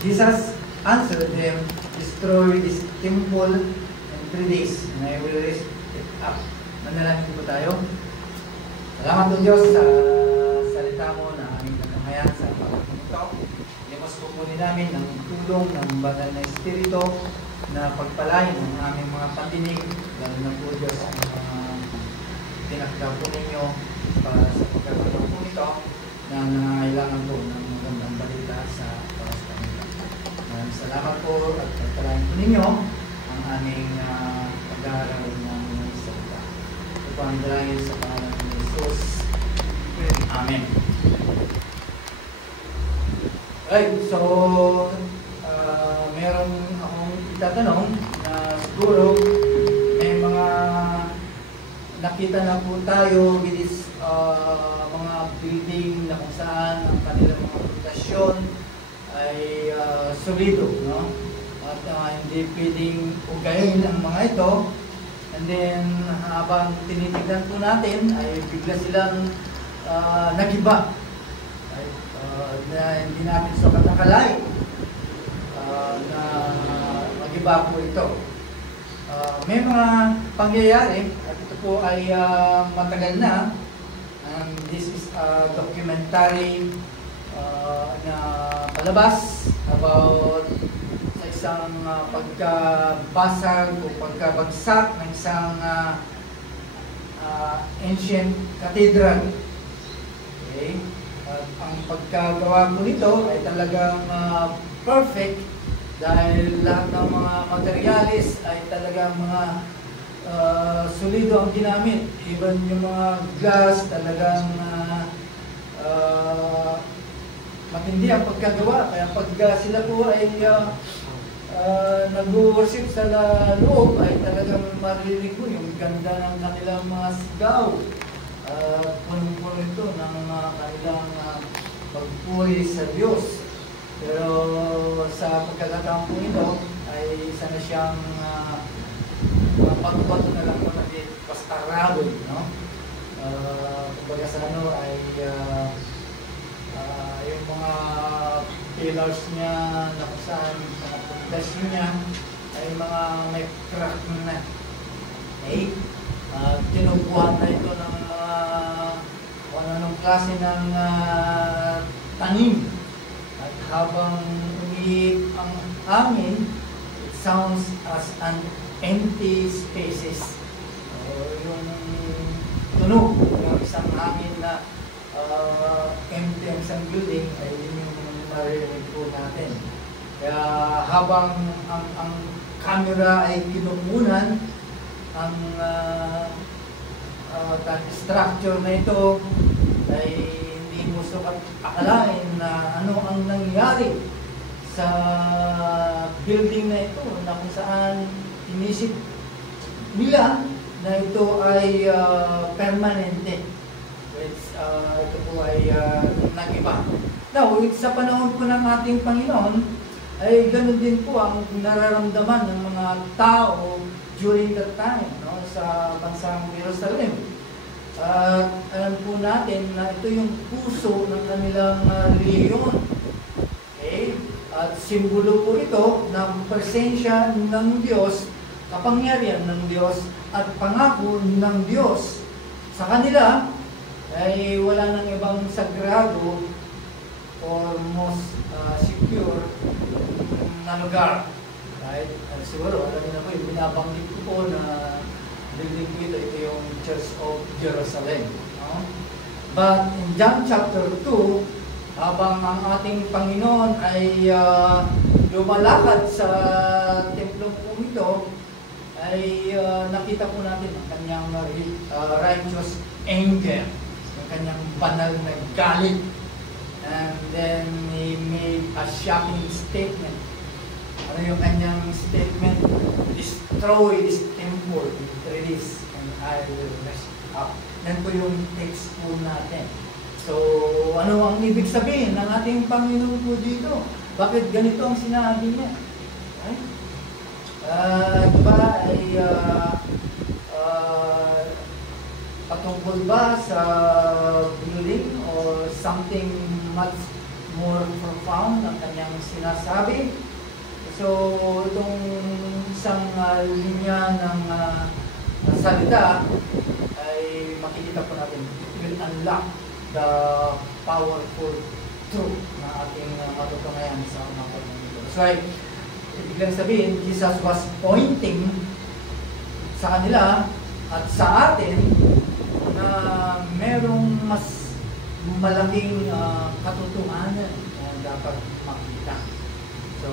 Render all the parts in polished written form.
Jesus answered them, "Destroy this temple in 3 days, and I will raise it up." Manalangin po tayo. Salamat po Diyos sa salita mo na aming natamayan sa pagkakas ito. Limos po po namin ang tulong ng banal na Espiritu na pagpalain ang aming mga patinig, lalo na po Diyos ang mga tinakda po ninyo para sa pagkakaroon po ito na nangangailangan po ng magandang balita sa oras na ito. Salamat po at pagpalain po ninyo ang aming pag-aaral ng salita. Ito po ang dalangin sa pangalan ni Jesus. Amen. Right, so meron akong itatanong na siguro may mga nakita na po tayo with this mga building na kung saan ang kanilang mga pundasyon ay solido, no? At hindi pwedeng ugayin ang mga ito. And then habang tinitignan po natin ay bigla silang nagiba. Right? Na hindi natin sukat nakalain na magiba po ito. May mga pangyayari at ito po ay matagal na. This is a documentary na palabas about sa isang pagkabasag o pagkabagsak ng isang ancient cathedral. Okay? At ang pagkagawa ko nito ay talagang perfect dahil lahat ng mga materialis ay talagang mga solido ang ginamit. Even yung mga glass talagang matindi ang pagkagawa. Kaya pag sila po ay nag-worship sa loob ay talagang marinig mo yung ganda ng kanilang mga sigaw. Punong-puno ito ng kanilang pagpuri sa Diyos. Pero sa pagkakataon po ito ay isa na siyang pato-pato na lang po natin pastarado, no? Kumbaga sa ano ay yung mga pillars niya na kung saan mga pundasyon niya ay mga may crack na. Okay? Kinukuhan na ito ng mga kung anong klase ng tanim. At habang umiit ang hangin, it sounds as an empty spaces. Yung tunog ng isang hangin na empty ang isang building ay yun yung marinig po natin. Kaya habang ang camera ay kinukunan, ang structure na ito ay hindi mo sukat akalain na ano ang nangyari sa building na ito na kung saan inisip nila na ito ay permanente. Ito po ay nag-iba. Now, sa panahon po ng ating Panginoon, ay ganun din po ang nararamdaman ng mga tao during that time, no, sa bansang Jerusalem. Alam po natin na ito yung puso ng kanilang reliyon. Okay? At simbolo po ito ng presensya ng Diyos, kapangyarihan ng Diyos, at pangako ng Diyos. Sa kanila, ay wala nang ibang sagrado or most secure na lugar. Right? Siguro, alam niyo na po, yung binabanggit ko po na building ko ito yung Church of Jerusalem. No? But in John chapter 2, habang ang ating Panginoon ay lumalakad sa templong po ito, ay nakita po natin ang kanyang righteous anger, ang kanyang banal na galit. And then he made a shocking statement. Ano yung kanyang statement? Destroy this temple in 3 days and I will raise it up. Yan po yung text po natin. So, ano ang ibig sabihin ng ating Panginoon po dito? Bakit ganito ang sinabi niya? Right? Diba ay patungkol ba sa building or something much more profound ang kanyang sinasabi. So, itong isang linya ng salita ay makikita po natin, it will unlock the powerful truth na ating matutunayan sa mga pagmamito. So, ibig lang sabihin, Jesus was pointing sa kanila at sa atin na merong mas malaking katotohanan na dapat makita. So,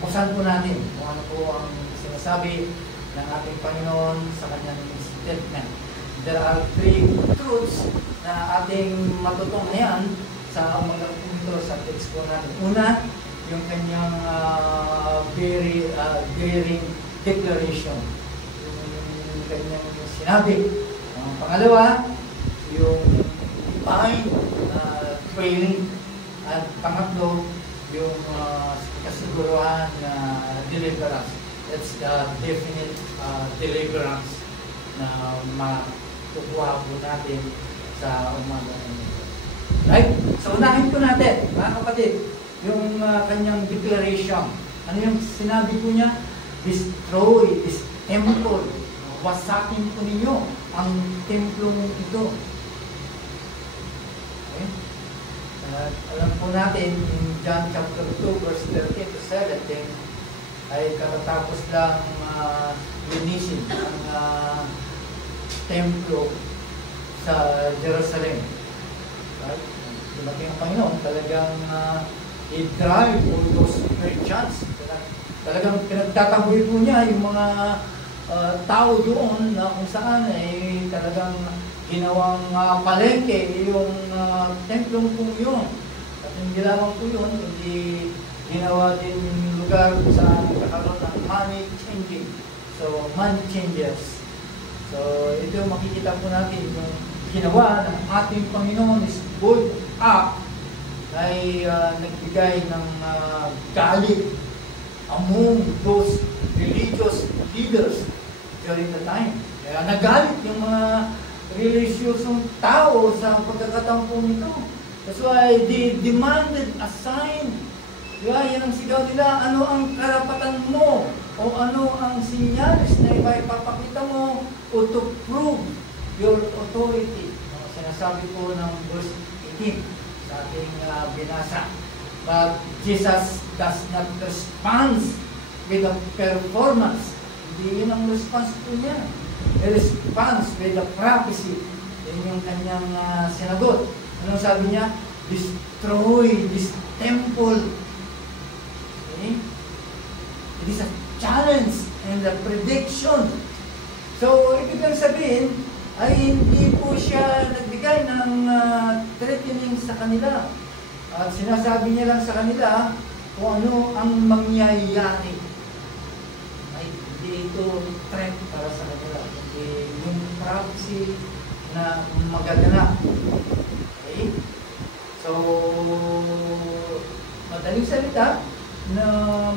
buksan po natin kung ano po ang sinasabi ng ating Panginoon sa kanyang statement. There are three truths na ating matutunghayan sa mga punto sa text po natin. Una, yung kanyang very daring declaration. Yung kanyang sinabi. Pangalawa, yung divine training. At pangatlo, yung kasiguruhan na deliverance. That's the definite deliverance na makukuha po natin sa umaga nito. Right? So, unahin po natin, mga kapatid, yung kanyang declaration. Ano yung sinabi po niya? Destroy this temple. Wasakin po ninyo ang templong ito. Okay? Alam po natin, in John chapter 2, verse 13 to 17, ay katatapos lang linisin ang templo sa Jerusalem. Right? Dumating ang Panginoon, talagang i-drive all those merchants. Talagang pinagtataboy po niya yung mga tao doon na kung saan ay talagang ginawang palengke yung templong po yun. At hindi lamang po yun, hindi ginawa din lugar sa nagkakaroon ng money changing. So, money changers. So, ito makikita po natin yung ginawa ng ating Panginoon is good up ay nagbigay ng galit among those religious leaders during the time. Kaya nagalit yung mga religiosong tao sa pagkakataon po nito. That's why they demanded a sign. Diba? Yan ang sigaw nila. Ano ang karapatan mo? O ano ang sinyalis na ipapakita mo o to prove your authority? Sinasabi po ng verse 18 sa ating binasa. But Jesus does not respond with a performance. Hindi yun ang response po niya. He responds with a prophecy. Yan yung kanyang sinagot. Anong sabi niya? Destroy this temple. Okay? It is a challenge and a prediction. So, ibig lang sabihin, ay hindi po siya nagbigay ng threatening sa kanila. At sinasabi niya lang sa kanila kung ano ang mangyayari. Ay, hindi ito threat para sa kanila. Hindi yung prophecy na magaganap. Okay? So, madaling salita, na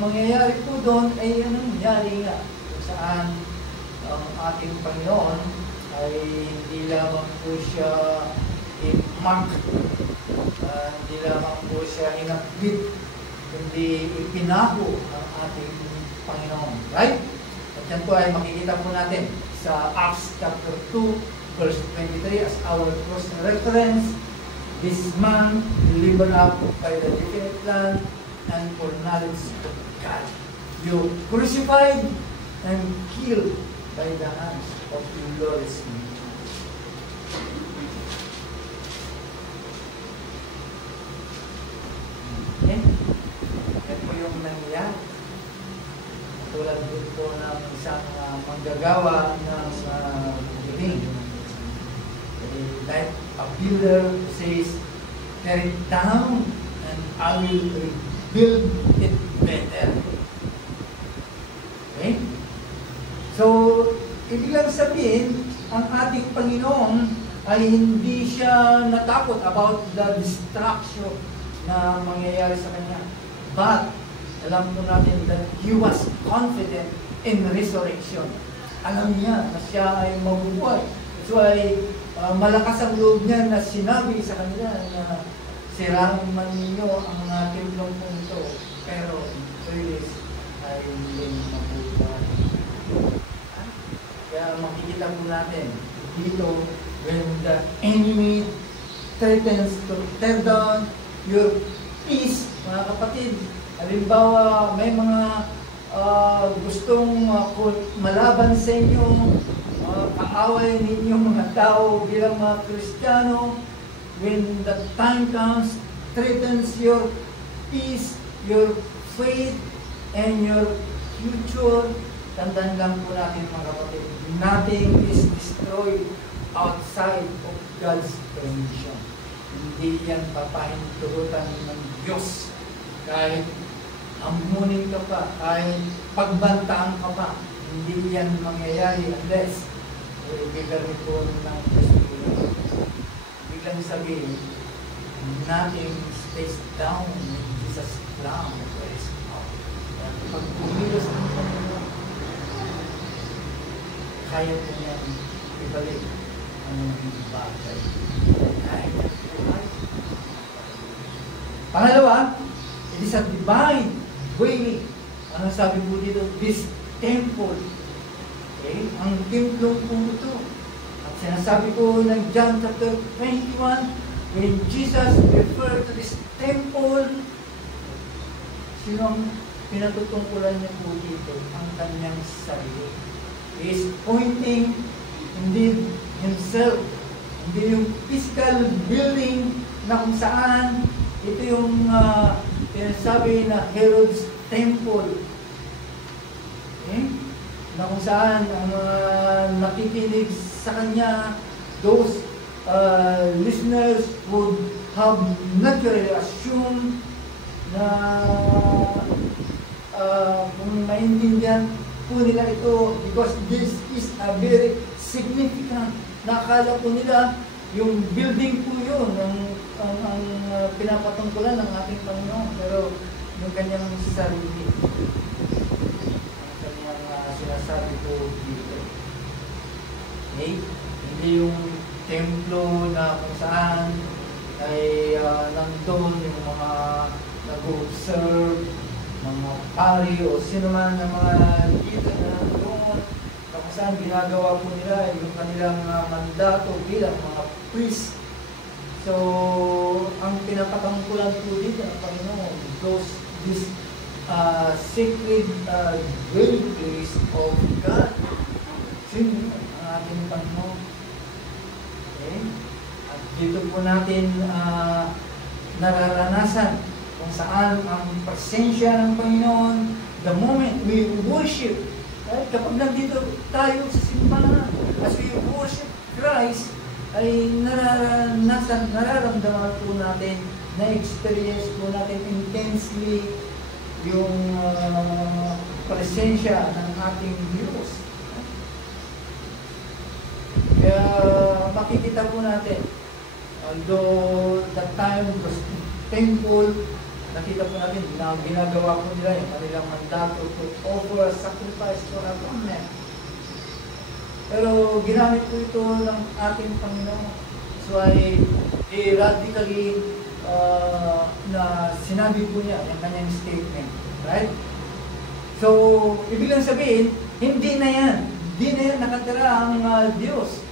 mangyayari po doon ay anong nangyari nga. Kung saan ang ating Panginoon ay hindi lamang po siya i-mark, hindi lamang po siya inakbit, kundi ipinago ang ating Panginoon. Right? At yan po ay makikita po natin sa Acts chapter 2, verse 23 as our first reference. This man delivered up by the definite plan and for knowledge of God. You crucified and killed by the hands of lawless men. Okay? Yan po yung nangyayari. Tulad din po ng isang manggagawa ng giving. Like a builder says, tear it down and I will rebuild it better. Okay? So, ibig lang sabihin, ang ating Panginoon ay hindi siya natakot about the destruction na mangyayari sa Kanya. But, alam po natin that He was confident in resurrection. Alam niya na siya ay mabubuhay. That's why, malakas ang loob niya na sinabi sa kanila na siraan man ninyo ang templong punto, pero please ay hindi mabubuhay. Kaya makikita po natin dito, when the enemy threatens to tear down your peace, mga kapatid, halimbawa may mga gustong malaban sa inyo, kaaway ninyo mga tao bilang mga Kristiyano, when the time comes, threatens your peace, your faith, and your future, tandaan lang po natin mga kapatid, nothing is destroyed outside of God's permission. Hindi yan papahintulutan ng Diyos. Kahit amunin ka pa, kahit pagbantaan ka pa, hindi yan mangyayari unless bigyan po ng Diyos. Biglang sabihin, nothing stays down in Jesus' plan. Pag pumilos ng Panginoon, kaya po niyan ibalik ang bagay. Kahit ang buhay. Pangalawa, it is a divine dwelling. Ano sabi po dito? This temple. Okay? Ang templong po ito. At sinasabi ko ng John chapter 21, when Jesus referred to this temple, sino ang pinatutungkulan niya po dito? Ang kanyang sarili. He is pointing hindi himself, hindi yung physical building na kung saan ito yung sinasabi na Herod's temple. Okay? Na kung saan ang nakikinig sa kanya, those listeners would have naturally assumed na kung maintindihan po nila ito, because this is a very significant, nakakala po nila yung building po yun ang pinapatungkulan ng ating Panginoon, pero yung kanyang sarili ang kanyang sinasabi po dito. Okay? Hindi yung templo na kung saan ay nandun yung mga nag-observe, mga pari o sino man ng mga leader na nandun, na kung saan ginagawa po nila yung kanilang mandato bilang mga priest. So, ang pinapatungkulan po dito ng Panginoon, this sacred dwelling place of God. Sino ang ating Panginoon? Okay? At dito po natin nararanasan kung saan ang presensya ng Panginoon, the moment we worship, right? Kapag nandito tayo sa simbahan, as we worship Christ, ay nararamdaman po natin, na-experience po natin intensely yung presensya ng ating Diyos. Kaya makikita po natin, although that time was temple, nakita po natin, ginagawa po nila yung kanilang mandato to offer a sacrifice for atonement. Pero ginamit po ito ng ating Panginoon. So ay radically na sinabi po niya yung kanyang statement. Right? So, ibig lang sabihin, hindi na yan nakatira ang Diyos.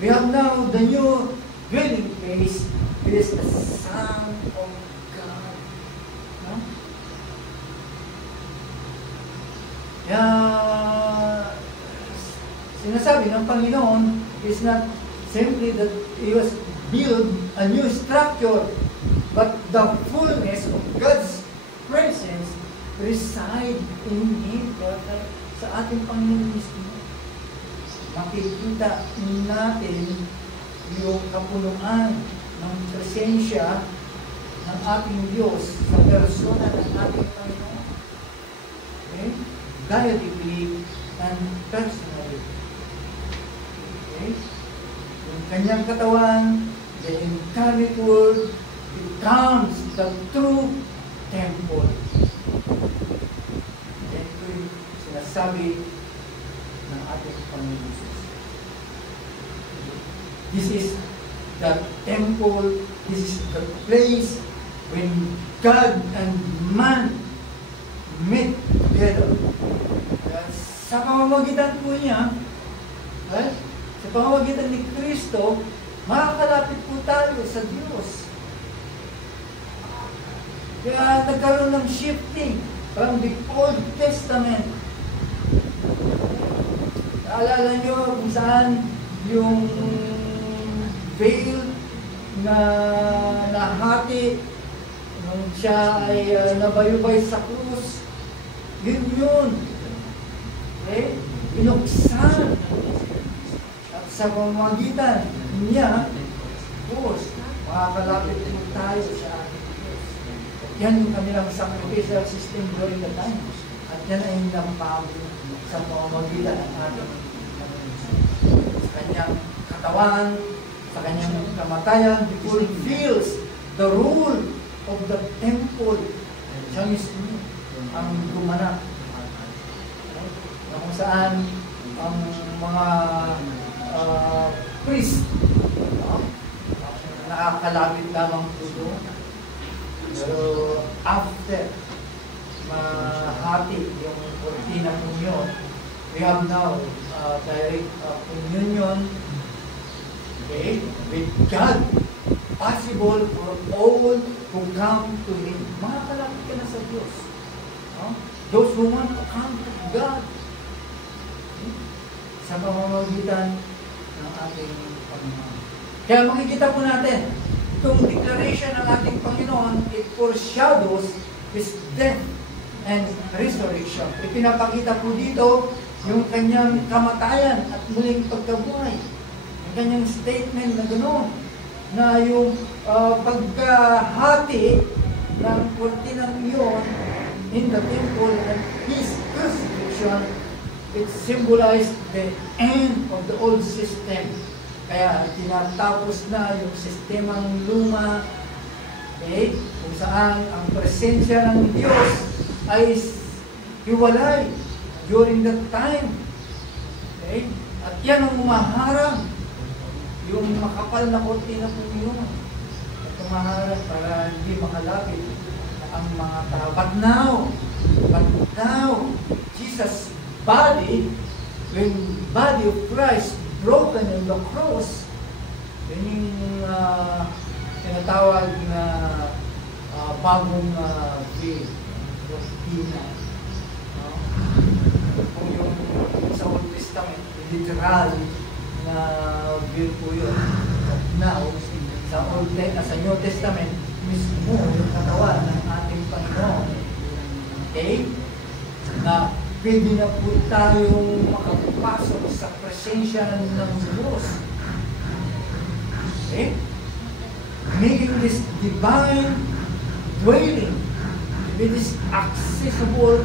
We have now the new dwelling place. It is the Son of God. No? Kaya, sinasabi ng Panginoon is not simply that He was build a new structure, but the fullness of God's presence reside in Him. Kaya sa ating Panginoon mismo, makikita natin yung kapunuan ng presensya ng ating Diyos sa persona ng ating Panginoon. Okay? Directly and personally. Okay? Yung kanyang katawan, the incarnate Word, becomes the true temple. Yan po yung sinasabi ng ating Panginoon. This is the temple This is the place when God and man meet together. Sa pamamagitan po niya, sa pamamagitan ni Kristo, makakalapit po tayo sa Diyos. Kaya nagkaroon ng shifting from the Old Testament. Naalala nyo kung saan yung veil na nahati nung siya ay nabayubay sa krus. Yun. Binuksan. At sa pamamagitan niya, Diyos, makakalapit mo tayo sa ating Diyos. Yan yung kanilang sacrificial system during the time. At yan ay nampago sa pamamagitan ng ating sa kanyang katawan, sa kanyang kamatayan, he fulfills the rule of the temple. Siya mismo ang gumanap. Na kung saan ang mga priest nakakalapit lamang po doon. Pero after mahati yung kortina po yun, we have now direct communion with God, possible for all who come to Him. Makakalapit ka na sa Diyos. Those who want to come to God, sa pamamagitan ng ating Panginoon. Kaya makikita po natin, itong declaration ng ating Panginoon, it foreshadows His death and resurrection. Ipinapakita po dito yung kanyang kamatayan at muling pagkabuhay. Yung kanyang statement na gano'n, na yung pagkahati ng kortinang iyon in the temple and His crucifixion, it symbolized the end of the old system. Kaya tinatapos na yung sistemang luma, kung saan ang presensya ng Diyos ay hiwalay during that time. At yan ang umaharang, yung makapal na kortina po yun. At umaharang para hindi makalapit ang mga tao. But now, Jesus' body, when body of Christ broken in the cross, yun yung tinatawag na bagong kortina. Kung yung sa Old Testament, literal na veil po yun. Now, sa New Testament, mismo yung katawan ng ating Panginoon. Na pwede na po tayong makapasok sa presensya ng Diyos. Making this divine dwelling, it is accessible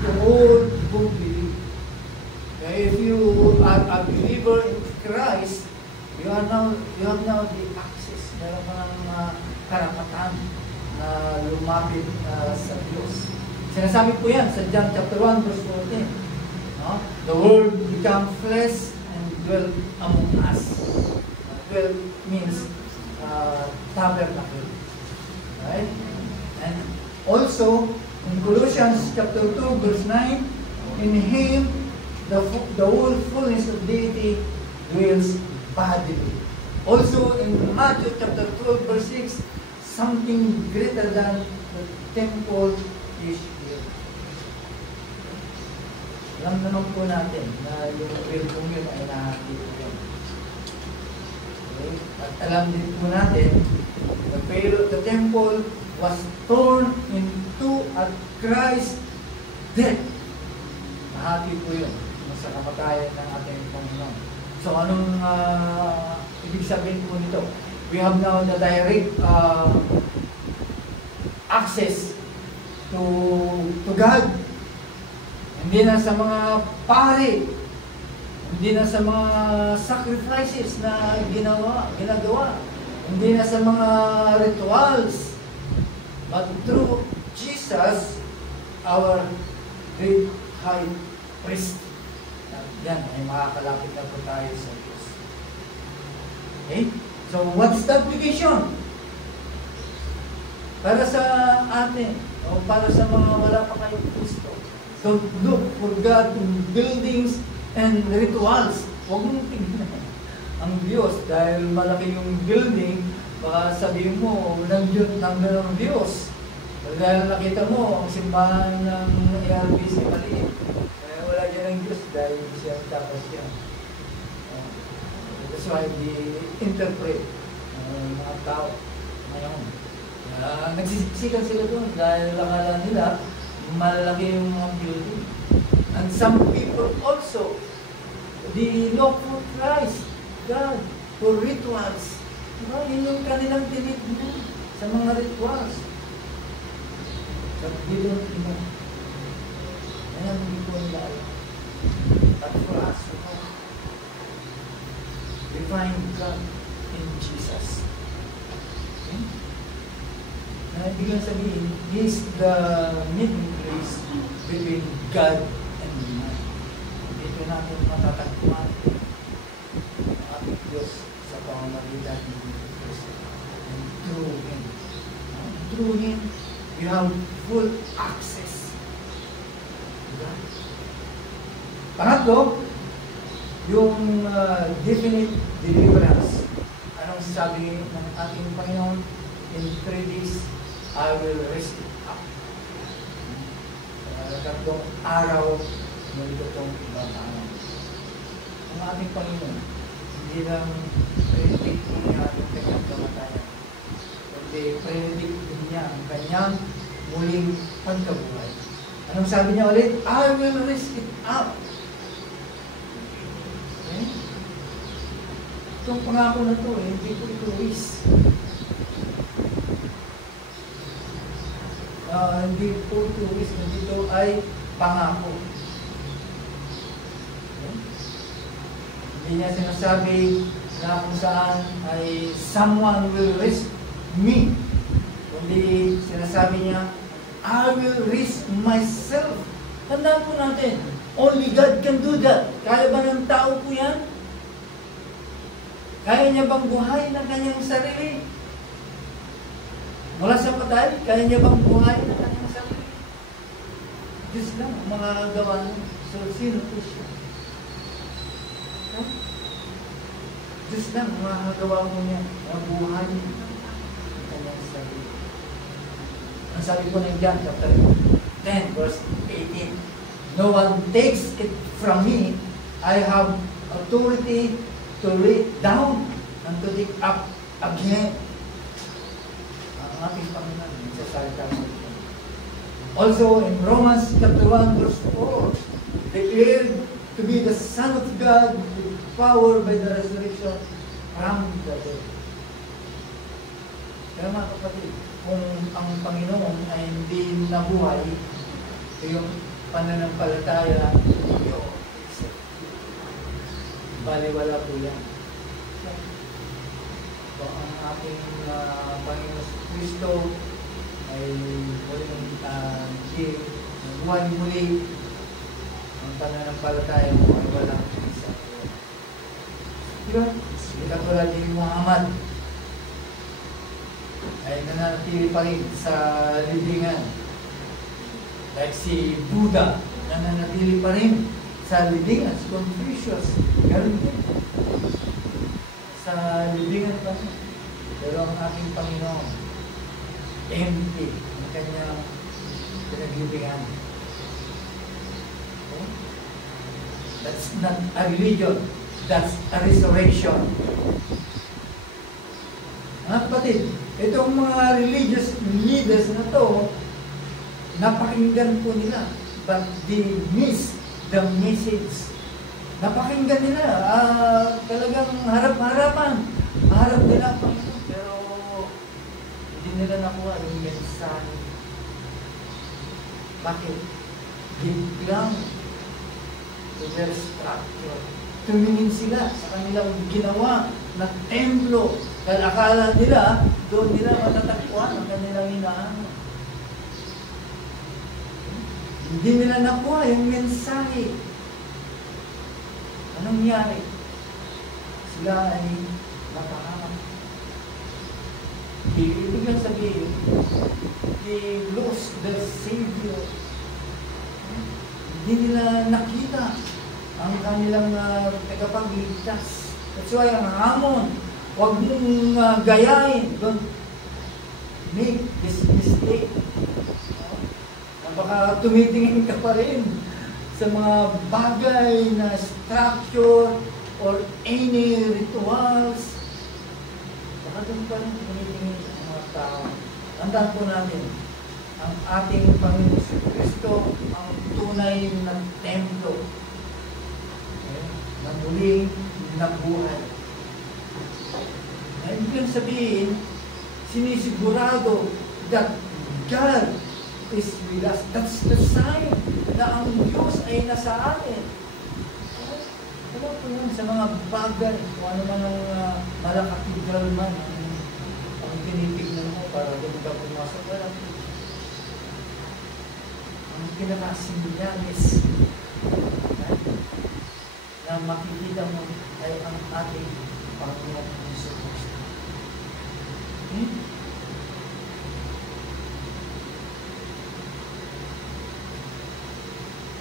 to all who believe. If you are a believer in Christ, you have now the access. Meron ka ng karapatan na lumapit sa Diyos. Sinasabi po yan sa John chapter 1 verse 14. The Word became flesh and dwelt among us. Dwell means tabernacle. Right? And also, in Colossians chapter 2 verse 9, in Him, the whole fullness of deity dwells bodily. Also, in Matthew chapter 12 verse 6, something greater than the temple is here. Alam naman po natin na yung veil po yun ay nakakita yun. Okay? At alam din po natin, the veil of the temple was torn in two at Christ's death. Nahati po yun sa kamatayan ng ating Panginoon. So anong ibig sabihin po nito? We have now the direct access to God. Hindi na sa mga pari, hindi na sa mga sacrifices na ginagawa, hindi na sa mga rituals, but through Jesus, our great high priest. Yan, ay makakalapit na po tayo sa Diyos. Okay? So, what's the application? Para sa atin, o para sa mga wala pa kayong Kristo, don't look for God in buildings and rituals. Huwag mong tignan ang Diyos dahil malaki yung building, baka sabihin mo, nandiyon ng Diyos. Dahil nakita mo, ang simbahan ng ARBC maliit. Wala dyan ang Diyos dahil hindi siya tapos yan. That's why di-interpret mga tao ngayon. Nagsisiksikan sila doon dahil akala nila malaki yung mga building. And some people also, they look for Christ, God, for rituals. Diba? Yun yung kanilang tinignan sa mga rituals. But they don't know. Ayan, hindi ko nila alam. But for us, we find God in Jesus. Okay? Na ibig sabihin, He is the meeting place between God and man. Dito natin matatagpuan ang ating Diyos sa pamamagitan ng Kristo. And through Him. Through Him, you have full access to God. Pangatlo, yung definite deliverance. Anong sabi ng ating Panginoon? In 3 days, I will raise it up. Tatlong araw, muli itong ibabangon. Ang ating Panginoon, hindi lang predict niya ang kanyang kamatayan, kundi predict din niya ang kanyang muling pagkabuhay. Anong sabi niya ulit? I will raise it up. Okay? Itong pangako na ito, hindi ko ito wish. Hindi po ito wish, dito ay pangako. Okay? Hindi niya sinasabi na kung saan ay someone will raise me. Kundi sinasabi niya, I will raise myself. Tandaan po natin, only God can do that. Kaya ba ng tao po yan? Kaya niya bang buhay ng kanyang sarili? Mula sa patay, kaya niya bang buhay ng kanyang sarili? Diyos lang ang mga gawa niya. So, sino po siya? Huh? Diyos lang ang mga gawa mo niya. Ang buhay ng kanyang sarili. Ang sabi po ng John chapter 10 verse 18, no one takes it from me. I have authority to lay down and to take up again. Ang ating Panginoon sa salita mo ito. Also in Romans chapter 1 verse 4, declared to be the Son of God with power by the resurrection from the dead. Kaya mga kapatid, kung ang Panginoon ay hindi nabuhay, yung pananampalataya yung baliwala po yan. So, ang ating Panginoon Kristo ay muling buhay muli, ang pananampalataya mo ay walang isa. Diba? Hindi katulad ni Muhammad ay nananatili pa rin sa libingan. Like si Buddha, nananatili pa rin sa libingan. Si Confucius, gano'n din. Sa libingan pa rin. Pero ang ating Panginoon, empty ang kanyang pinaglibingan. Okay? That's not a religion. That's a resurrection. Mga kapatid, itong mga religious leaders na to, napakinggan po nila, but they miss the message. Napakinggan nila, talagang harap-harapan. Harap nila ang Panginoon, pero hindi nila nakuha yung mensahe. Bakit? Biglang to their structure. Tumingin sila sa kanilang ginawa na templo. Dahil akala nila, doon nila matatagpuan ang kanilang inaanan. Hindi nila nakuha yung mensahe. Anong nangyari? Sila ay napahamak. Ibig ibig sabihin, they lost their Savior. Hindi nila nakita ang kanilang tagapagligtas. That's why ang hamon, huwag mong gayahin. Don't make this mistake. Baka tumitingin ka pa rin sa mga bagay na structure or any rituals. Baka doon pa rin tumitingin sa mga tao. Tandaan po natin, ang ating Panginoon si Kristo ang tunay na templo na muling nabuhay. Na ibig sabihin, sinisigurado that God is with us. That's the sign na ang Diyos ay nasa atin. Ano po yun sa mga bagay, kung ano man ang malakatidral man ang tinitignan mo para doon ka pumasok. Wala po. Ang pinakasinyalis na makikita mo ay ang ating Panginoon Hesus Kristo.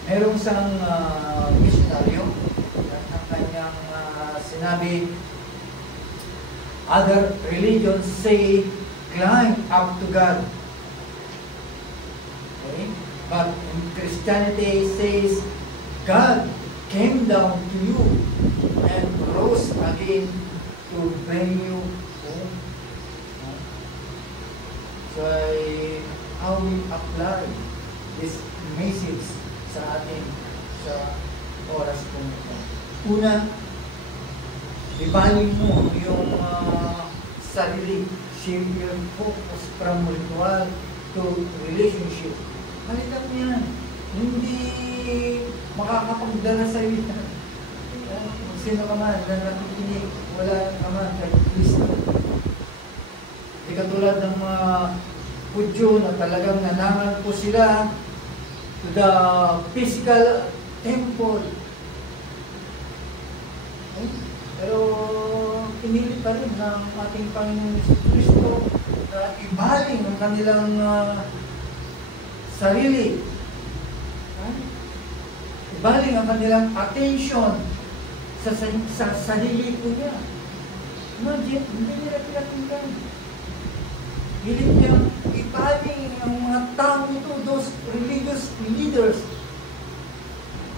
Merong isang misyonaryo at ang kanyang sinabi, other religions say, climb up to God. Okay? But in Christianity says, God came down to you and rose again to bring you home. So, how we apply this message sa atin sa oras po ito. Una, ibaling mo yung sarili, shift your focus from ritual to relationship. Halitan mo yan. Hindi makakapagdala sa iyo. Sino ka man na nakikinig, wala ka man kay Kristo. Di katulad ng mga Hudyo na talagang nanangan po sila to the physical temple. Okay? Pero pinili pa rin ng ating Panginoon Kristo na ibaling ang kanilang sarili. Ibaling ang kanilang attention sa sarili ko niya. Imagine, hindi nila pinakinggan. Hilit niya ibaling ang mga tao ito, those religious leaders.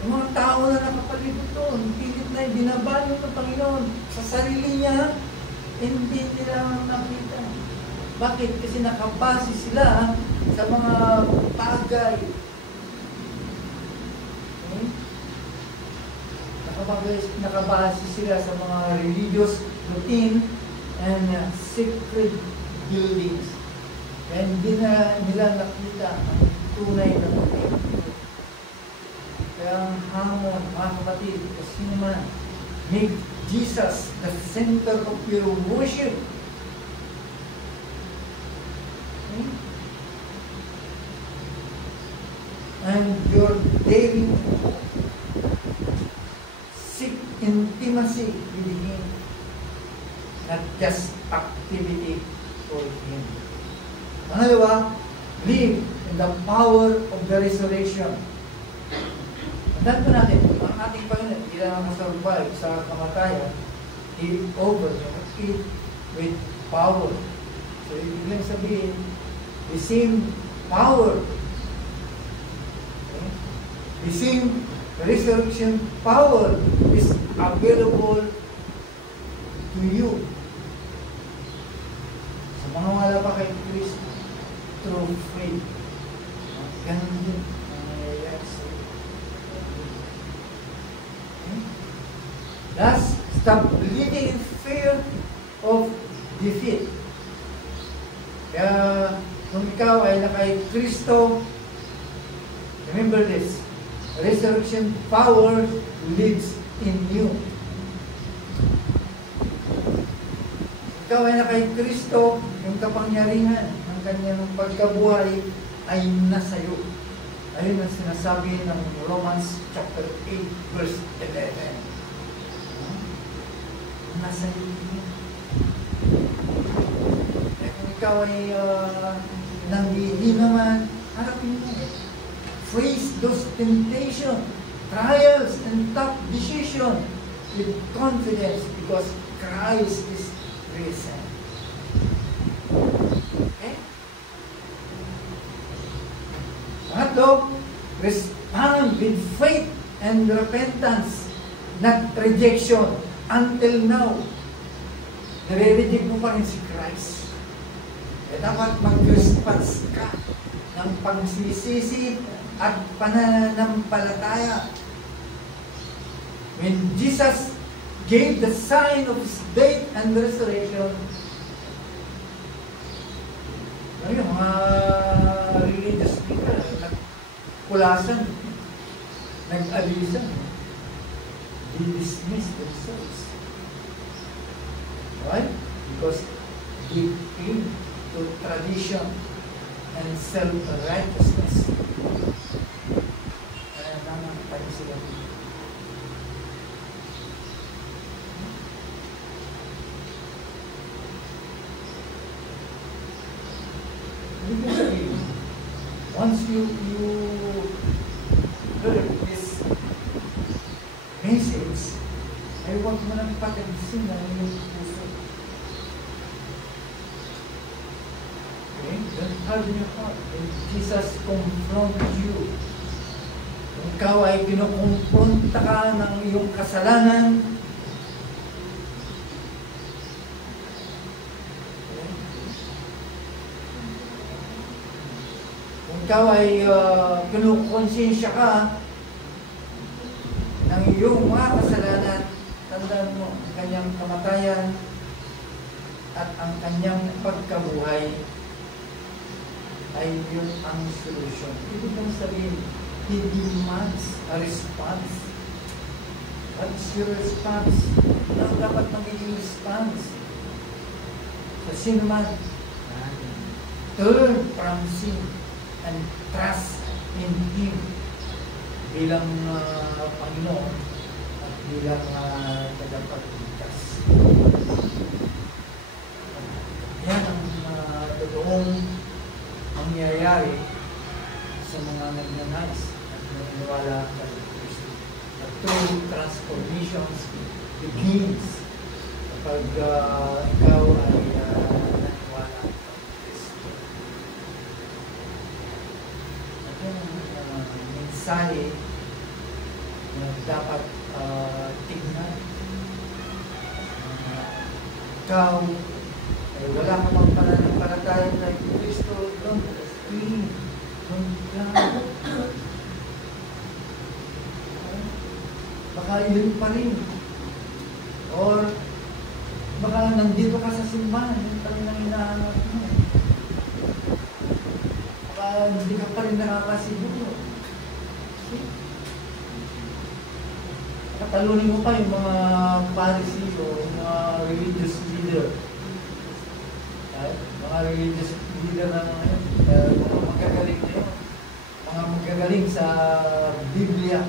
Ang mga tao na nakapalibot doon, pilit na binabalot ng Panginoon sa sarili niya, hindi nila nakita. Bakit? Kasi nakabase sila sa mga bagay. Okay? Nakabase sila sa mga religious routine and sacred buildings. Kaya hindi na nila nakita ang tunay na templo. Kaya ang hamon, mga kapatid, kasi naman, make Jesus the center of your worship. Okay? And your daily seek intimacy with Him, not just activity for Him. Pangalawa, live in the power of the resurrection. Tandaan po natin, ang ating Panginoon, hindi lang survive sa kamatayan, He overcame it with power. So, ibig lang sabihin, the same power, okay? The same resurrection power is available to you. Sa mga wala pa kay Kristo, through faith. Ganun din. Thus, stop living in fear of defeat. Kaya, kung ikaw ay nakay Kristo, remember this, resurrection power lives in you. Ikaw ay nakay Kristo, yung kapangyarihan ng kanyang pagkabuhay ay nasa iyo. Ayun ang sinasabi ng Romans chapter 8 verse 11. Nasa iyo. Kung ikaw ay nanghihinaman, harapin mo. Face those temptation, trials, and tough decision with confidence because Christ is risen. Okay? Pangatlo, respond with faith and repentance, not rejection. Until now, nare-reject mo pa rin si Christ. E dapat mag-response ka ng pagsisisi at pananampalataya. When Jesus gave the sign of His death and resurrection, yung mga religious people, nagkulasan, nag-alisan, they dismiss themselves. Why? Because they cling to tradition and self-righteousness. Kaya naman tayo sila dito. Once you heard this message, ay huwag mo nang patagisin na iyong puso. Okay? Don't harden your heart. When Jesus confronts you, kung ikaw ay kinukumpronta ka ng iyong kasalanan, kung ikaw ay kinukonsensya ka ng iyong mga kasalanan, tandaan mo, ang kanyang kamatayan at ang kanyang pagkabuhay ay yun ang solusyon. Ibig bang sabihin, He demands a response. What's your response? Ano dapat magiging response? Sa sino man, turn from sin and trust in Him bilang Panginoon at bilang tagapagligtas. Yan ang totoong mangyayari sa mga nagnanais at naniniwala kay Kristo. The true transformations begins kapag ikaw ay naniniwala kay Kristo. At yan ang mensahe na dapat tignan. Ikaw ay wala ka mang pananampalataya kay Kristo, don't scream, don't cry. Baka yun pa rin. Or baka nandito ka sa simbahan, yun pa rin ang hinahanap mo. Baka hindi ka pa rin nakakasiguro. Katalunin mo pa yung mga Pharisee o yung mga religious leader. Mga religious leader na ngayon, mga magagaling na yun. Mga magagaling sa Biblia.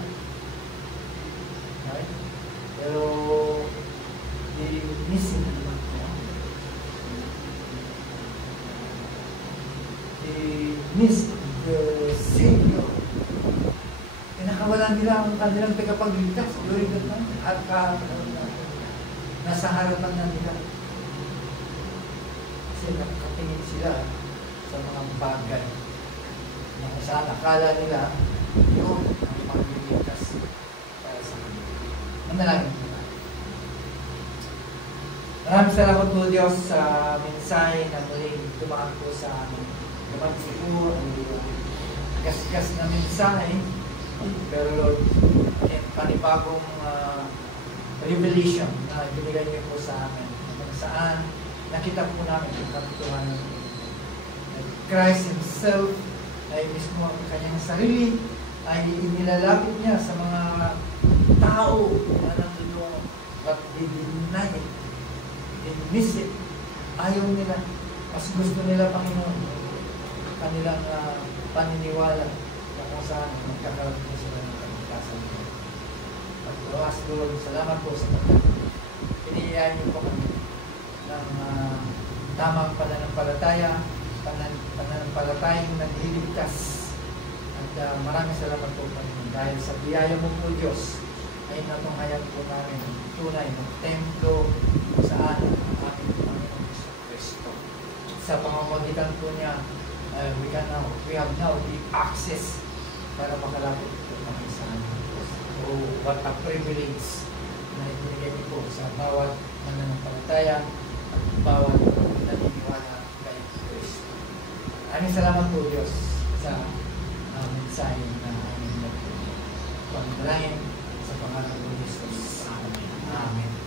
Right? Pero, they missing. They miss the Savior. Pinakawalan nila ang kanilang tagapagligtas during that time. At nasa harapan na nila. Kasi nakatingin sila sa mga bagay na kung saan akala nila yun ang pagliligtas para sa kanila. Manalangin nila. Maraming salamat po Diyos sa mensahe na muling dumaan po sa amin. Dumaan po ang gasgas na mensahe, pero Lord, panibagong revelation na binigay niyo po sa amin. Kung saan nakita po namin ang katotohanan ng Christ Himself ay mismo ang kanyang sarili ay inilalapit niya sa mga tao na nandun, but they deny it, they miss it, ayaw nila, mas gusto nila Panginoon kanilang paniniwala na kung saan magkakaroon po sila ng kaligtasan. At Lord, salamat po sa pagkakas. Piniyayan niyo po kami ng tamang pananampalataya, pananampalatayang nagliligtas. At maraming salamat po, Panginoon, dahil sa biyaya mo po, Diyos, ay natunghayag po namin tunay ng templo kung saan ang aming Panginoon Kristo. Sa pamamagitan po niya, we have now the access para makalapit po kami sa Diyos. Oh, what a privilege na ibinigay niyo po sa bawat mananampalataya at bawat naniniwala kay Kristo. Aming salamat po, Diyos, sa mensahe na aming nagpapalangin sa pangalan ng Jesus. Amen. Amen.